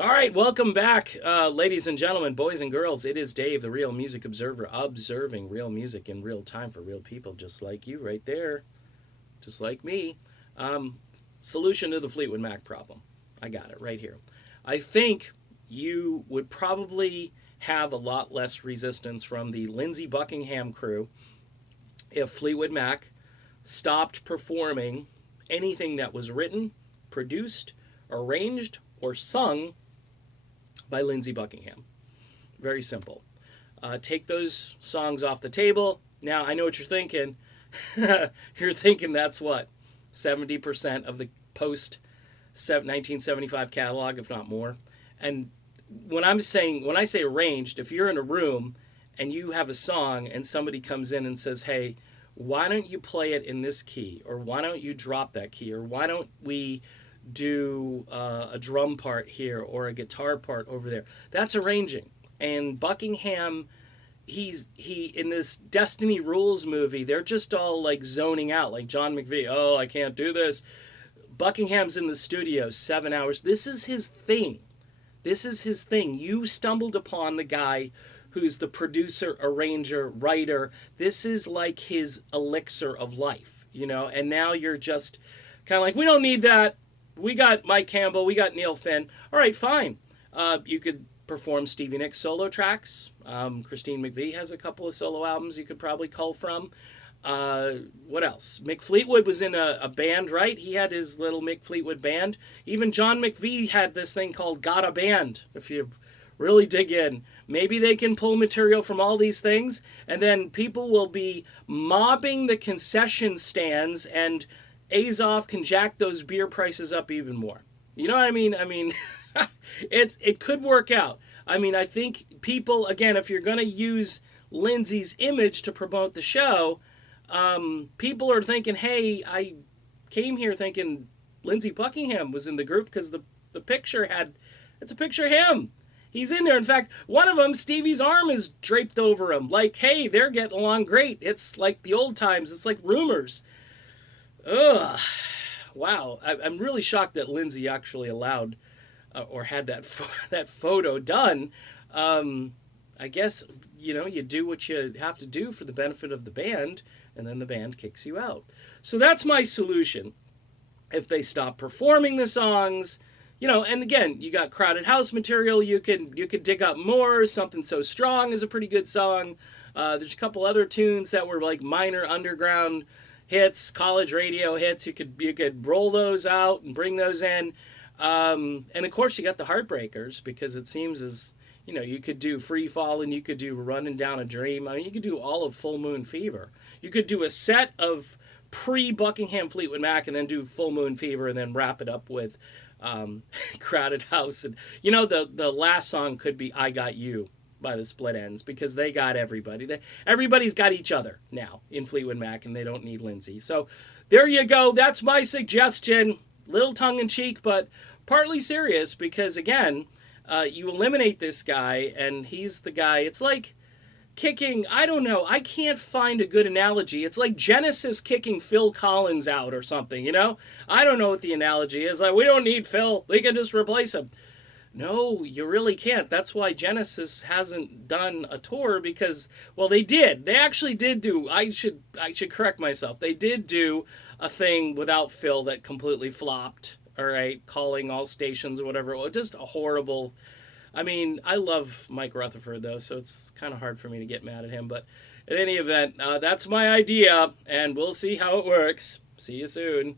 All right, welcome back, ladies and gentlemen, boys and girls. It is Dave, the Real Music Observer, observing real music in real time for real people, just like you right there, just like me. Um, Solution to the Fleetwood Mac problem. I got it right here. I think you would probably have a lot less resistance from the Lindsey Buckingham crew if Fleetwood Mac stopped performing anything that was written, produced, arranged, or sung by Lindsey Buckingham. Very simple. Take those songs off the table. Now, I know what you're thinking. You're thinking that's what? 70% of the post 1975 catalog, if not more. And when I say arranged, if you're in a room and you have a song and somebody comes in and says, hey, why don't you play it in this key? Or why don't you drop that key? Or why don't we do a drum part here or a guitar part over there? That's arranging. And Buckingham, he in this Destiny Rules movie, they're just all like zoning out, like John McVie. Oh, I can't do this. Buckingham's in the studio 7 hours. This is his thing. This is his thing. You stumbled upon the guy who's the producer, arranger, writer. This is like his elixir of life, you know? And now you're just kind of like, we don't need that. We got Mike Campbell. We got Neil Finn. All right, fine. You could perform Stevie Nicks solo tracks. Christine McVie has a couple of solo albums you could probably cull from. What else? Mick Fleetwood was in a band, right? He had his little Mick Fleetwood band. Even John McVie had this thing called Got a Band, if you really dig in. Maybe they can pull material from all these things, and then people will be mobbing the concession stands, and Azov can jack those beer prices up even more. You know what I mean? It could work out. I mean, I think people, again, if you're going to use Lindsey's image to promote the show, people are thinking, hey, I came here thinking Lindsey Buckingham was in the group because the picture it's a picture of him. He's in there. In fact, one of them, Stevie's arm is draped over him. Like, hey, they're getting along great. It's like the old times. It's like rumors. Ugh. Wow. I'm really shocked that Lindsey actually allowed or had that photo done. I guess, you do what you have to do for the benefit of the band, and then the band kicks you out. So that's my solution. If they stop performing the songs, and again, you got Crowded House material, you could dig up more. Something So Strong is a pretty good song. There's a couple other tunes that were like minor underground hits, college radio hits. You could roll those out and bring those in. And of course you got the Heartbreakers, because it seems as you could do Free Fallin', you could do Running Down a Dream. I mean, you could do all of Full Moon Fever. You could do a set of pre-Buckingham Fleetwood Mac and then do Full Moon Fever and then wrap it up with Crowded House. And, the last song could be I Got You by the Split Ends, because they got everybody. Everybody's got each other now in Fleetwood Mac, and they don't need Lindsey. So there you go. That's my suggestion. Little tongue-in-cheek, but partly serious, because, again, you eliminate this guy, and he's the guy. It's like kicking, I don't know, I can't find a good analogy. It's like Genesis kicking Phil Collins out or something, I don't know what the analogy is. Like, we don't need Phil. We can just replace him. No, you really can't. That's why Genesis hasn't done a tour, because, well, they did. They actually did do, I should correct myself. They did do a thing without Phil that completely flopped. All right, calling all stations or whatever. Well, just a horrible. I mean, I love Mike Rutherford, though, so it's kind of hard for me to get mad at him. But in any event, that's my idea, and we'll see how it works. See you soon.